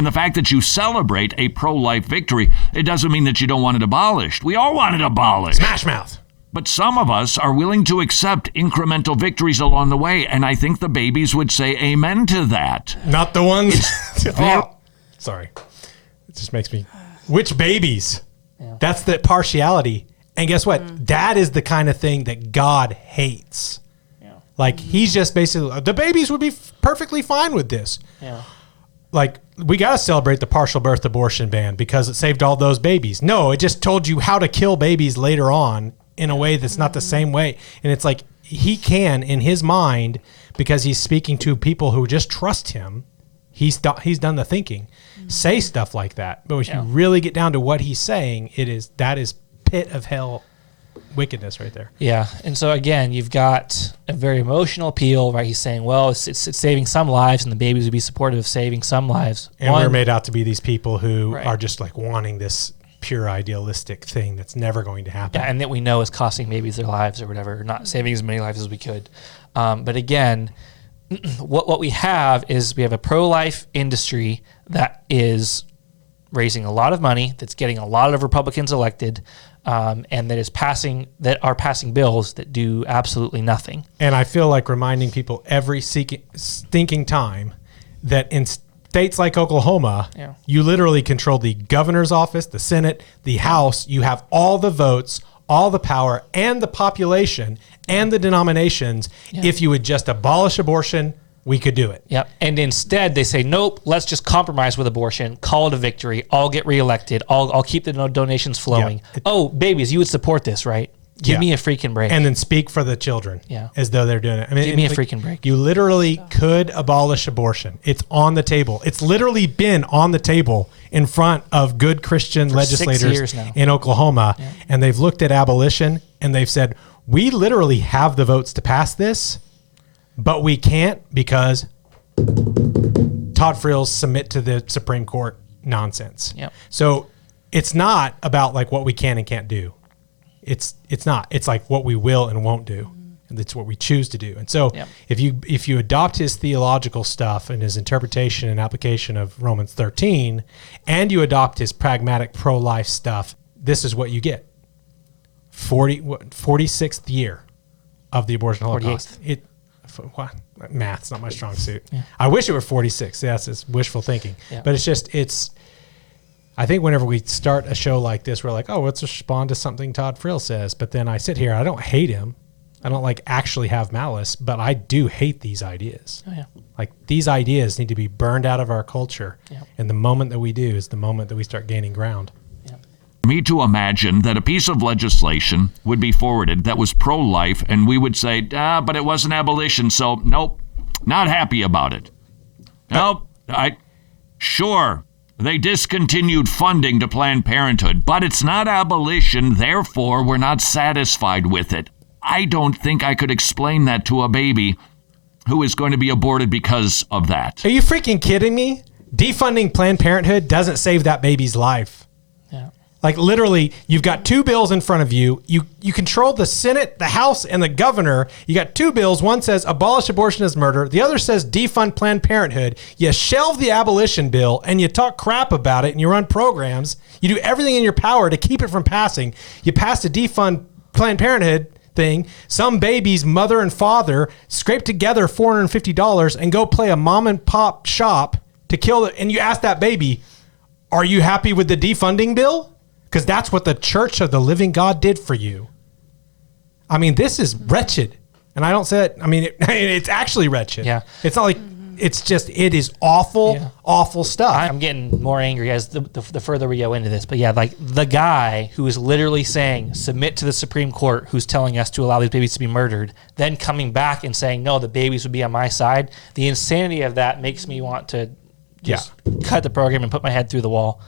And the fact that you celebrate a pro-life victory, it doesn't mean that you don't want it abolished. We all want it abolished. Smash mouth. But some of us are willing to accept incremental victories along the way, and I think the babies would say amen to that. Not the ones. Sorry. It just makes me. Which babies? Yeah. That's the partiality. And guess what? That is the kind of thing that God hates. Yeah. Like, he's just basically, the babies would be perfectly fine with this. Yeah. Like, we got to celebrate the partial birth abortion ban because it saved all those babies. No, it just told you how to kill babies later on in a way that's not the same way. And it's like, he can, in his mind, because he's speaking to people who just trust him, he's done the thinking, say stuff like that. But when you really get down to what he's saying, that is pit of hell wickedness right there. Yeah. And so again, you've got a very emotional appeal, right? He's saying, well, it's saving some lives, and the babies would be supportive of saving some lives. And we're made out to be these people who are just like wanting this pure idealistic thing that's never going to happen. Yeah, and that we know is costing babies their lives or whatever, not saving as many lives as we could. But again, what we have is we have a pro-life industry that is raising a lot of money, that's getting a lot of Republicans elected, and that are passing bills that do absolutely nothing. And I feel like reminding people every stinking time that in states like Oklahoma, you literally control the governor's office, the Senate, the House. You have all the votes, all the power, and the population, and the denominations. Yeah. If you would just abolish abortion, we could do it. Yep. And instead, they say, nope, let's just compromise with abortion, call it a victory, I'll get reelected, I'll keep the donations flowing. Yeah. Oh, babies, you would support this, right? Give me a freaking break. And then speak for the children as though they're doing it. I mean, give me a freaking break. You literally could abolish abortion. It's on the table. It's literally been on the table in front of good Christian legislators in Oklahoma. Yeah. And they've looked at abolition and they've said, we literally have the votes to pass this, but we can't because Todd Friel's submit to the Supreme Court nonsense. Yep. So it's not about like what we can and can't do. It's not. It's like what we will and won't do, and that's what we choose to do. And so, if you adopt his theological stuff and his interpretation and application of Romans 13, and you adopt his pragmatic pro-life stuff, this is what you get. 46th year of the abortion Holocaust. Math's not my strong suit. Yeah. I wish it were 46. Yes, it's wishful thinking, but it's. I think whenever we start a show like this, we're like, oh, let's respond to something Todd Friel says. But then I sit here, I don't hate him. I don't like actually have malice, but I do hate these ideas. Oh, yeah. Like these ideas need to be burned out of our culture. Yeah. And the moment that we do is the moment that we start gaining ground. Yeah. Me to imagine that a piece of legislation would be forwarded that was pro-life and we would say, but it wasn't abolition. So nope, not happy about it. Nope. Sure. They discontinued funding to Planned Parenthood, but it's not abolition, therefore we're not satisfied with it. I don't think I could explain that to a baby who is going to be aborted because of that. Are you freaking kidding me? Defunding Planned Parenthood doesn't save that baby's life. Yeah. Like literally, you've got two bills in front of you. You control the Senate, the House, and the governor. You got two bills. One says abolish abortion as murder. The other says defund Planned Parenthood. You shelve the abolition bill and you talk crap about it and you run programs. You do everything in your power to keep it from passing. You pass the defund Planned Parenthood thing. Some baby's mother and father scrape together $450 and go play a mom and pop shop to kill it. And you ask that baby, are you happy with the defunding bill? Because that's what the Church of the Living God did for you. I mean, this is wretched. And I don't say it, I mean, it's actually wretched. Yeah. It's not like, it's just, it is awful, awful stuff. I'm getting more angry as the further we go into this. But yeah, like the guy who is literally saying, submit to the Supreme Court, who's telling us to allow these babies to be murdered, then coming back and saying, no, the babies would be on my side. The insanity of that makes me want to just cut the program and put my head through the wall.